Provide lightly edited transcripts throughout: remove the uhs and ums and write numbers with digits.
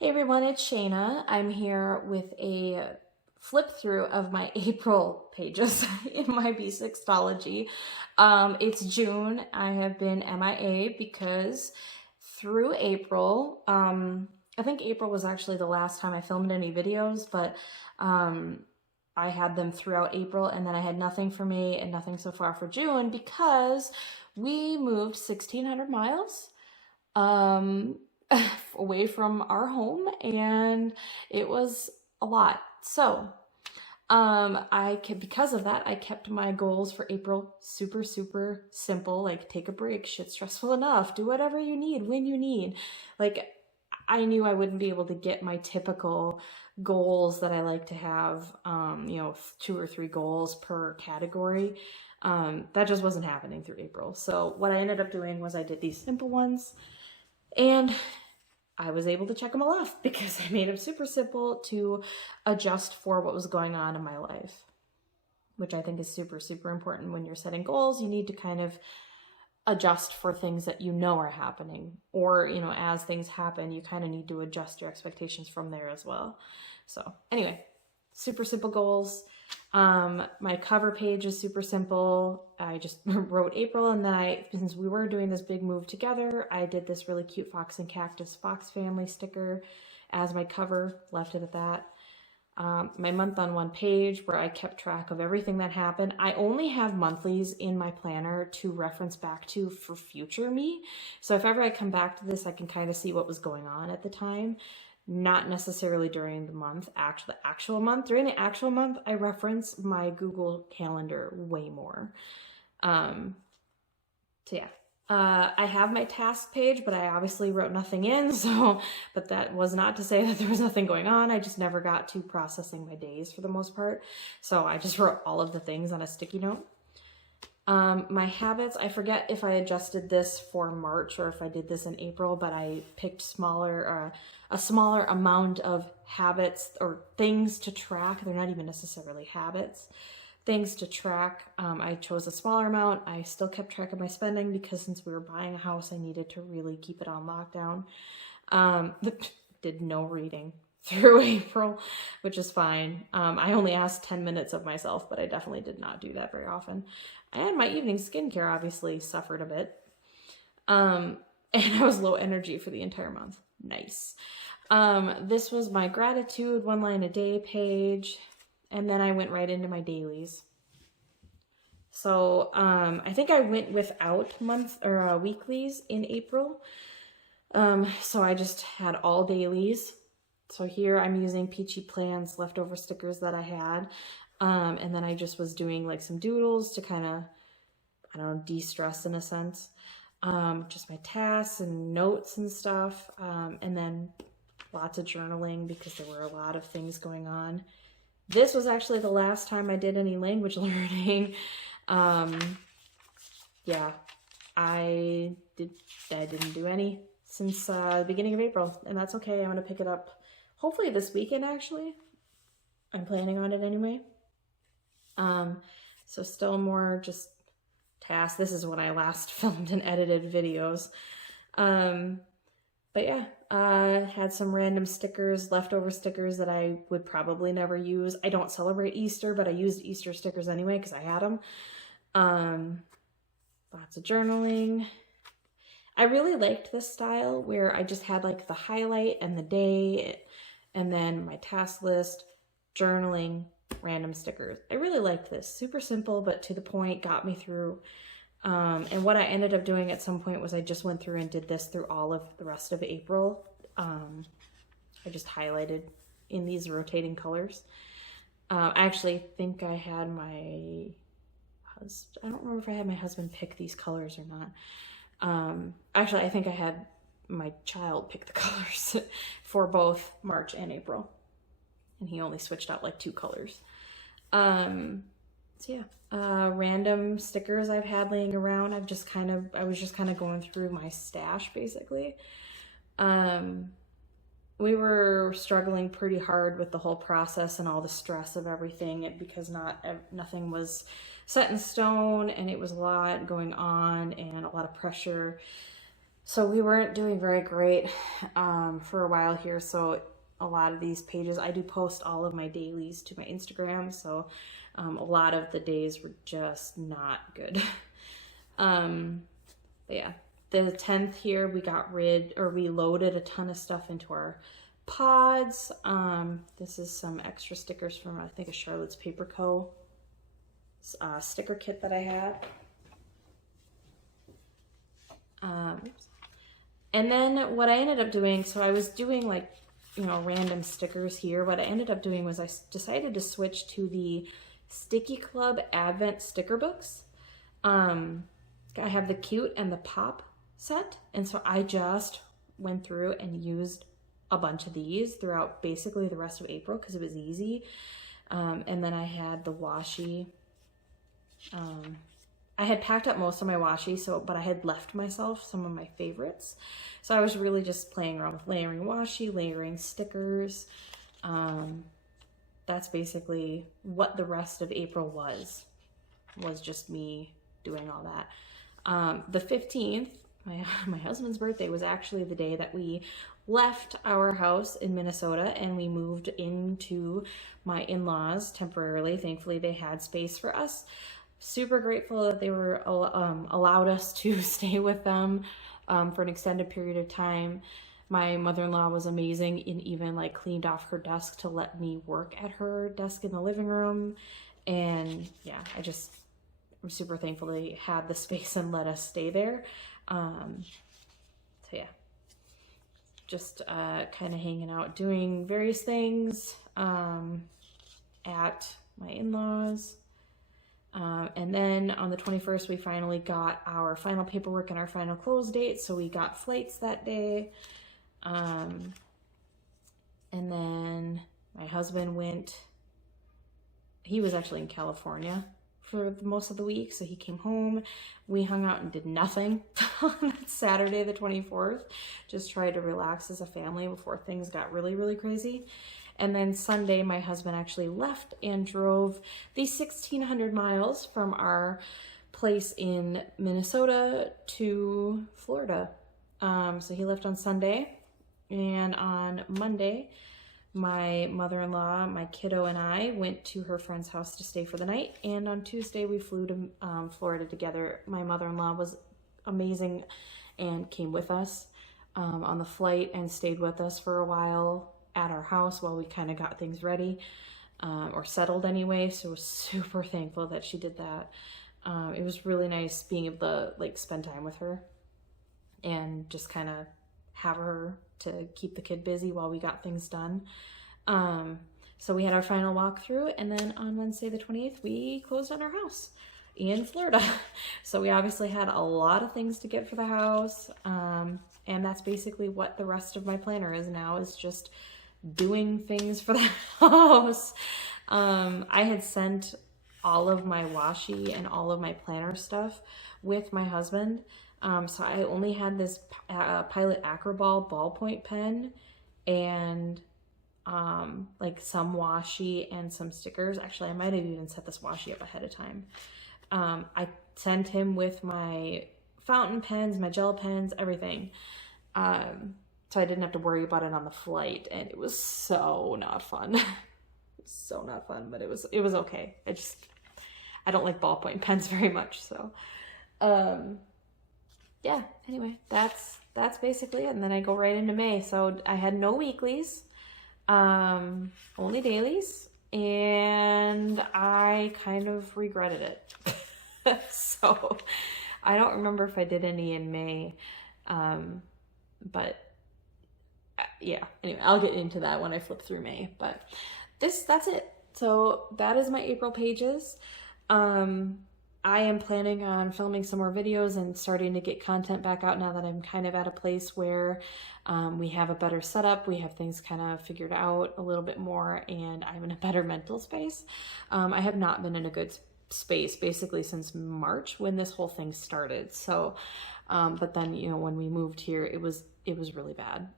Hey everyone, it's Shayna. I'm here with a flip through of my April pages in my B6 Stalogy. It's June. I have been MIA because through April, I think April was actually the last time I filmed any videos, but I had them throughout April, and then I had nothing for May and nothing so far for June because we moved 1,600 miles. Away from our home, and it was a lot. So because of that, I kept my goals for April super simple. Like, take a break, shit's stressful enough, do whatever you need when you need. Like, I knew I wouldn't be able to get my typical goals that I like to have, 2 or 3 goals per category. That just wasn't happening through April. So what I ended up doing was I did these simple ones, and I was able to check them all off because I made them super simple to adjust for what was going on in my life, which I think is super important. When you're setting goals, you need to kind of adjust for things that you know are happening, or as things happen, you kind of need to adjust your expectations from there as well. So anyway, super simple goals. My cover page is super simple. I just wrote April, and then since we were doing this big move together, I did this really cute fox and cactus fox family sticker as my cover, left it at that. My month on one page where I kept track of everything that happened. I only have monthlies in my planner to reference back to for future me. So if ever I come back to this, I can kind of see what was going on at the time. Not necessarily during the month, the actual month. During the actual month, I reference my Google Calendar way more. So yeah. I have my task page, but I obviously wrote nothing in, but that was not to say that there was nothing going on. I just never got to processing my days for the most part. So I just wrote all of the things on a sticky note. My habits, I forget if I adjusted this for March or if I did this in April, but I picked a smaller amount of habits or things to track. They're not even necessarily habits. Things to track. I chose a smaller amount. I still kept track of my spending because since we were buying a house, I needed to really keep it on lockdown. Did no reading through April, which is fine. I only asked 10 minutes of myself, but I definitely did not do that very often. And my evening skincare obviously suffered a bit. And I was low energy for the entire month. Nice. This was my gratitude 1 line a day page. And then I went right into my dailies. So I think I went without weeklies in April. So I just had all dailies. So here I'm using Peachy Plans leftover stickers that I had. And then I just was doing like some doodles to kind of, I don't know, de-stress in a sense. Just my tasks and notes and stuff. And then lots of journaling because there were a lot of things going on. This was actually the last time I did any language learning. Yeah, I didn't do any since the beginning of April, and that's okay. I'm going to pick it up hopefully this weekend, actually. I'm planning on it anyway. So still more just tasks. This is when I last filmed and edited videos. But yeah, had some random stickers, leftover stickers that I would probably never use. I don't celebrate Easter, but I used Easter stickers anyway because I had them. Lots of journaling. I really liked this style where I just had like the highlight and the day and then my task list, journaling, random stickers. I really liked this. Super simple, but to the point, got me through. And what I ended up doing at some point was I just went through and did this through all of the rest of April. I just highlighted in these rotating colors. I actually think I had my husband, I don't remember if I had my husband pick these colors or not. Actually, I think I had my child pick the colors for both March and April. And he only switched out like 2 colors. So yeah, random stickers I've had laying around. I was just kind of going through my stash basically. We were struggling pretty hard with the whole process and all the stress of everything because nothing was set in stone and it was a lot going on and a lot of pressure. So we weren't doing very great for a while here. So a lot of these pages, I do post all of my dailies to my Instagram. So a lot of the days were just not good. But yeah, the 10th here, we loaded a ton of stuff into our pods. This is some extra stickers from, I think, a Charlotte's Paper Co. Sticker kit that I had. And then what I ended up doing, so I was doing like, random stickers here. What I ended up doing was I decided to switch to the Sticky Club Advent sticker books. I have the Cute and the Pop set, and so I just went through and used a bunch of these throughout basically the rest of April because it was easy. And then I had the washi. I had packed up most of my washi, but I had left myself some of my favorites. So I was really just playing around with layering washi, layering stickers. That's basically what the rest of April was just me doing all that. The 15th, my husband's birthday, was actually the day that we left our house in Minnesota and we moved into my in-laws temporarily. Thankfully, they had space for us. Super grateful that they were allowed us to stay with them for an extended period of time. My mother-in-law was amazing and even like cleaned off her desk to let me work at her desk in the living room. And yeah, I'm super thankful they had the space and let us stay there. So yeah, just kind of hanging out, doing various things at my in-laws. And then on the 21st, we finally got our final paperwork and our final close date. So we got flights that day. And then my husband he was actually in California for most of the week. So he came home, we hung out and did nothing on that Saturday, the 24th, just tried to relax as a family before things got really, really crazy. And then Sunday, my husband actually left and drove the 1,600 miles from our place in Minnesota to Florida. So he left on Sunday, and on Monday, my mother-in-law, my kiddo, and I went to her friend's house to stay for the night. And on Tuesday, we flew to Florida together. My mother-in-law was amazing and came with us on the flight and stayed with us for a while at our house while we kind of got things ready or settled anyway. So I was super thankful that she did that. It was really nice being able to like spend time with her and just kind of have her to keep the kid busy while we got things done. So we had our final walkthrough, and then on Wednesday the 28th, we closed on our house in Florida. So we obviously had a lot of things to get for the house. And that's basically what the rest of my planner is now, is just doing things for the house. I had sent all of my washi and all of my planner stuff with my husband. So I only had this Pilot Acroball ballpoint pen and like some washi and some stickers. Actually, I might have even set this washi up ahead of time. I sent him with my fountain pens, my gel pens, everything. So I didn't have to worry about it on the flight, and it was so not fun. So not fun, but it was okay. I don't like ballpoint pens very much, so yeah, anyway, that's basically it. And then I go right into May. So I had no weeklies, only dailies, and I kind of regretted it. So I don't remember if I did any in May, but yeah, anyway, I'll get into that when I flip through May. But that's it. So that is my April pages. I am planning on filming some more videos and starting to get content back out now that I'm kind of at a place where we have a better setup, we have things kind of figured out a little bit more, and I'm in a better mental space. I have not been in a good space basically since March when this whole thing started. So, but then, when we moved here, it was really bad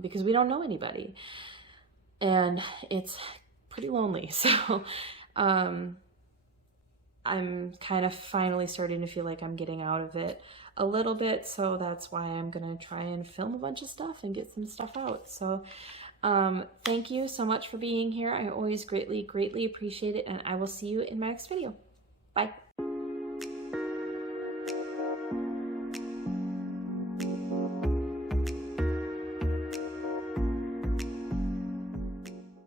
because we don't know anybody and it's pretty lonely. So, I'm kind of finally starting to feel like I'm getting out of it a little bit, so that's why I'm gonna try and film a bunch of stuff and get some stuff out. So thank you so much for being here. I always greatly appreciate it, and I will see you in my next video. Bye.